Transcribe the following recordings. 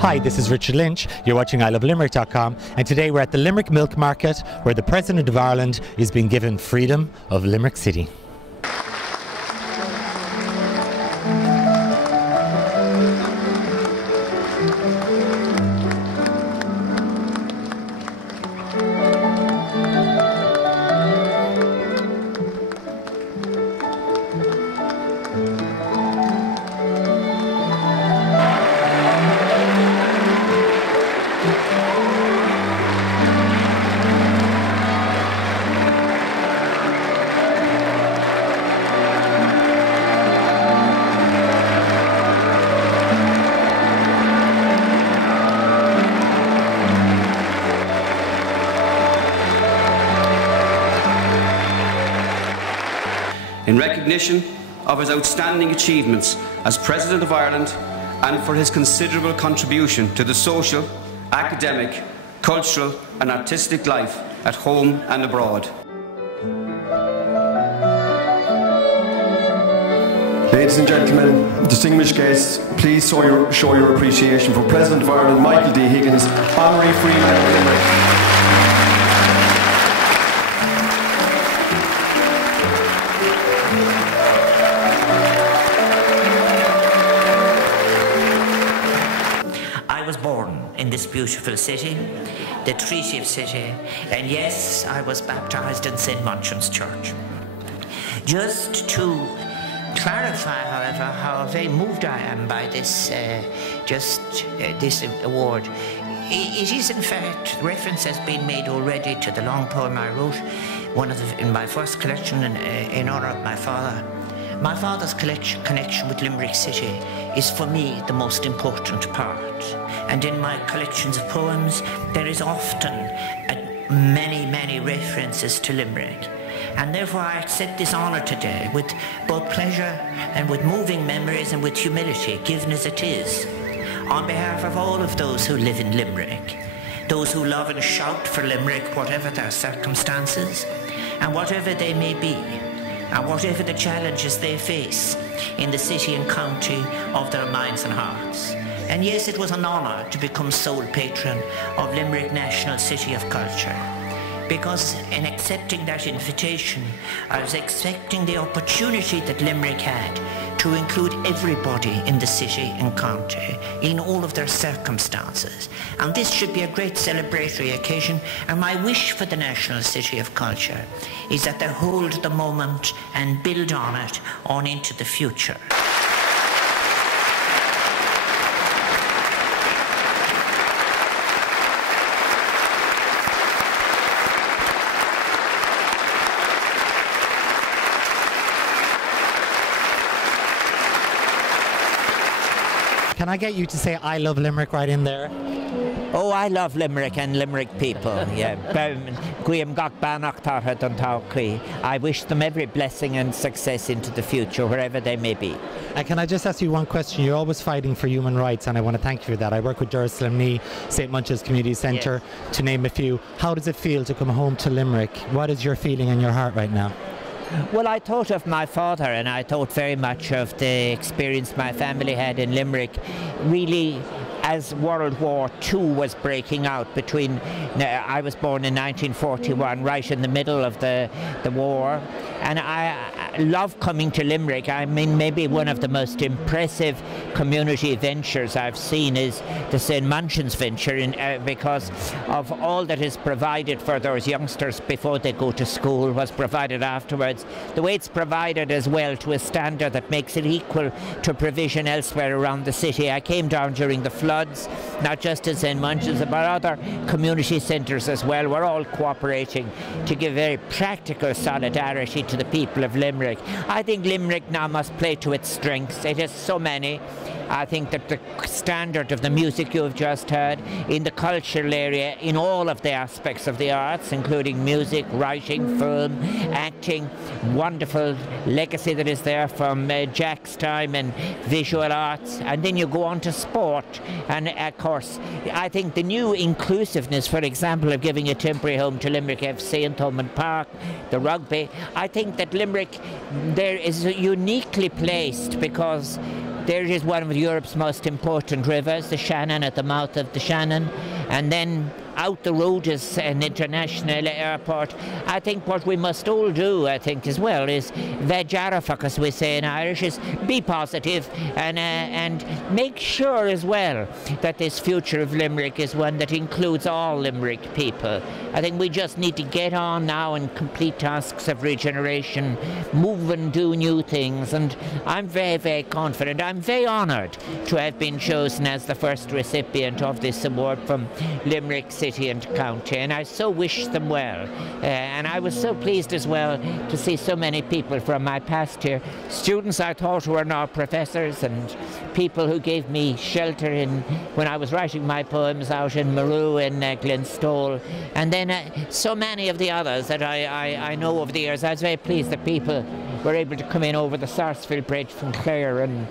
Hi, this is Richard Lynch. You're watching ilovelimerick.com, and today we're at the Limerick Milk Market, where the President of Ireland is being given Freedom of Limerick City. In recognition of his outstanding achievements as President of Ireland and for his considerable contribution to the social, academic, cultural and artistic life at home and abroad. Ladies and gentlemen, distinguished guests, please show your appreciation for President of Ireland Michael D Higgins, Honorary Freedom of Limerick. I was born in this beautiful city, the Treaty of City, and yes, I was baptised in St. Munchin's Church. Just to clarify, however, how very moved I am by this, this award. It is, in fact, reference has been made already to the long poem I wrote, in my first collection in honour of my father. My father's connection with Limerick City is for me the most important part. And in my collections of poems, there is often many references to Limerick. And therefore I accept this honour today with both pleasure and with moving memories and with humility, given as it is, on behalf of all of those who live in Limerick, those who love and shout for Limerick, whatever their circumstances, and whatever they may be, and whatever the challenges they face in the city and county of their minds and hearts. And yes, it was an honour to become sole patron of Limerick National City of Culture, because in accepting that invitation, I was accepting the opportunity that Limerick had to include everybody in the city and county, in all of their circumstances. And this should be a great celebratory occasion, and my wish for the National City of Culture is that they hold the moment and build on it on into the future. Can I get you to say I love Limerick right in there? Oh, I love Limerick and Limerick people, yeah. I wish them every blessing and success into the future, wherever they may be. And can I just ask you one question? You're always fighting for human rights, and I want to thank you for that. I work with Dursley, St. Munchin's Community Centre, yes, to name a few. How does it feel to come home to Limerick? What is your feeling in your heart right now? Well, I thought of my father, and I thought very much of the experience my family had in Limerick, really as World War II was breaking out between, I was born in 1941, right in the middle of the war, and I love coming to Limerick. I mean, maybe one of the most impressive community ventures I've seen is the St. Munchin's venture, because of all that is provided for those youngsters before they go to school, was provided afterwards. The way it's provided as well to a standard that makes it equal to provision elsewhere around the city. I came down during the floods, not just in St. Munchin's, but other community centres as well. We're all cooperating to give very practical solidarity to the people of Limerick. I think Limerick now must play to its strengths. It has so many. I think that the standard of the music you've just heard, in the cultural area, in all of the aspects of the arts, including music, writing, film, acting, wonderful legacy that is there from Jack's time and visual arts, and then you go on to sport, and of course I think the new inclusiveness, for example, of giving a temporary home to Limerick FC in Thomond Park, the rugby. I think that Limerick there is uniquely placed because There is one of Europe's most important rivers, the Shannon, at the mouth of the Shannon, and then out the road is an international airport. I think what we must all do, I think, as well, is vejarafach, as we say in Irish, is be positive and make sure as well that this future of Limerick is one that includes all Limerick people. I think we just need to get on now and complete tasks of regeneration, move and do new things, and I'm very, very confident. I'm very honoured to have been chosen as the first recipient of this award from Limerick City and County, and I so wish them well. And I was so pleased as well to see so many people from my past here, students I thought who are now professors, and people who gave me shelter when I was writing my poems out in Maru in Glenstole, and then so many of the others that I know over the years. I was very pleased that people were able to come in over the Sarsfield Bridge from Clare and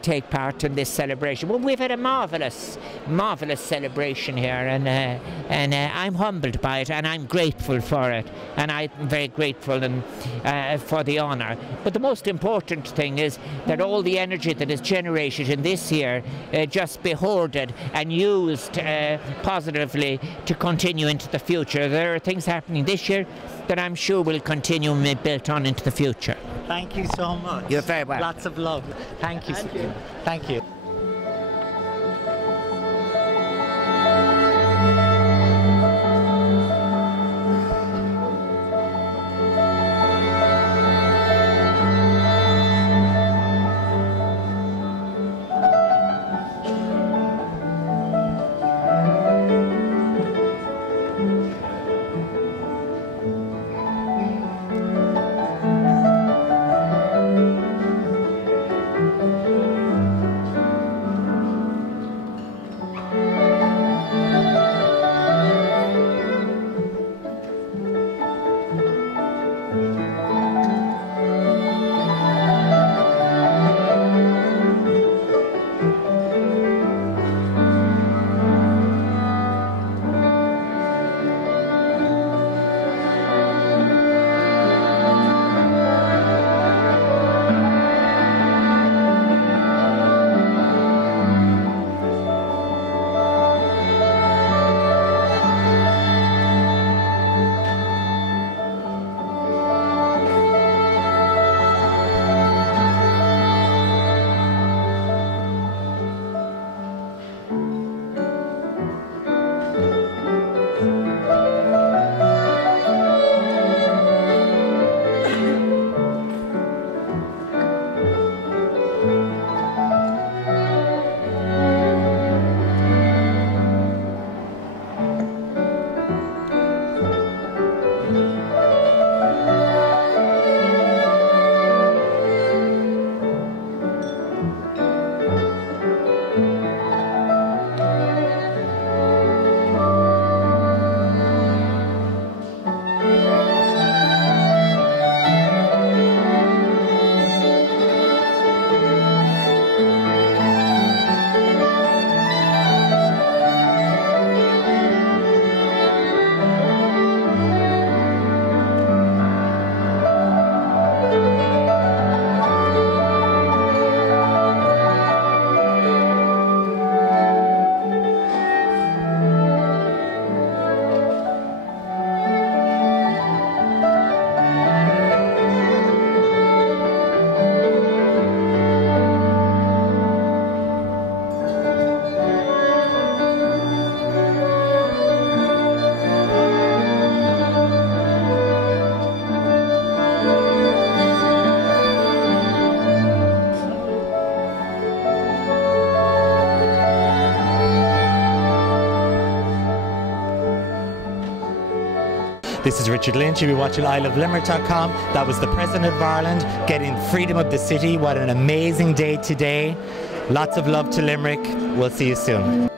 take part in this celebration. Well, we've had a marvellous, marvellous celebration here, and I'm humbled by it, and I'm grateful for it, and I'm very grateful for the honour. But the most important thing is that all the energy that is generated in this year just be hoarded and used positively to continue into the future. There are things happening this year that I'm sure will continue and be built on into the future. Thank you so much. You're very welcome. Lots of love. Thank you. Thank you. This is Richard Lynch. You'll be watching ilovelimerick.com. That was the President of Ireland getting freedom of the city. What an amazing day today. Lots of love to Limerick. We'll see you soon.